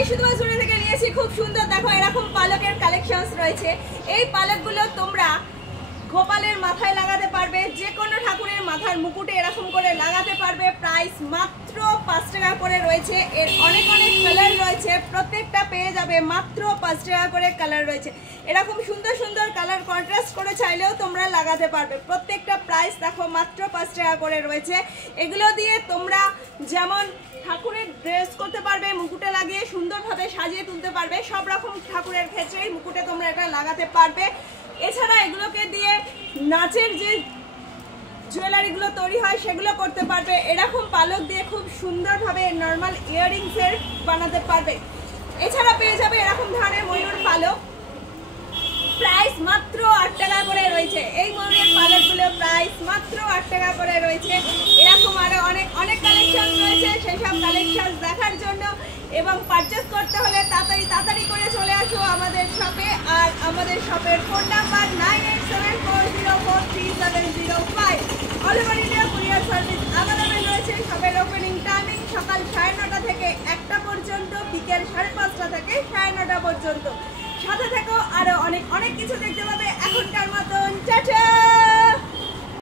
তাই শুধুমাত্র জুড়ে থেকে নিয়েছি খুব সুন্দর। দেখো এরকম পালকের কালেকশনস রয়েছে। এই পালকগুলো তোমরা গোপালের মাথায় লাগাতে পারবে, যে কোনো ঠাকুরের মাথার মুকুটে এরকম করে লাগাতে পারবে। প্রাইস মাত্র 5 টাকা করে রয়েছে। এর অনেক অনেক কালার রয়েছে, প্রত্যেকটা পেয়ে যাবে মাত্র 5 টাকা করে কালার রয়েছে। এরকম সুন্দর সুন্দর কালার কন্ট্রাস্ট করে চাইলেও তোমরা লাগাতে পারবে। প্রত্যেকটা প্রাইস দেখো মাত্র 5 টাকা করে রয়েছে। এগুলো দিয়ে তোমরা যেমন ঠাকুরের ড্রেস করতে পারবে, মুকুটে লাগিয়ে সুন্দরভাবে সাজিয়ে তুলতে পারবে। সব রকম ঠাকুরের ক্ষেত্রেই মুকুটে তোমরা এটা লাগাতে পারবে। এছাড়া এগুলোকে দিয়ে নাচের যে জুয়েলারিগুলো তৈরি হয় সেগুলো করতে পারবে। এরকম পালক দিয়ে খুব সুন্দরভাবে নর্মাল ইয়াররিংসের বানাতে পারবে। এছাড়া পেয়ে যাবে এরকম ধরনের ময়ূর পালক, প্রাইস মাত্র 8 টাকা করে রয়েছে। এই ময়ূরের পালকগুলো প্রাইস মাত্র 8 টাকা করে রয়েছে। এরকম আরো অনেক অনেক কালেকশন রয়েছে। সেই সব কালেকশন দেখার জন্য এবং পারচেস করতে হলে তাড়াতাড়ি করে চলে আসো আমাদের শপে। আর আমাদের শপের phone number 9874043705। All over India courier service available রয়েছে। শপের ওপেনিং টাইমিং সকাল 9:30 থেকে 1টা পর্যন্ত, বিকেল 5:30 থেকে 9:30 পর্যন্ত। সাথে থেকো, আরো অনেক অনেক কিছু দেখতে পাবে। এখনকার মতন টাটা।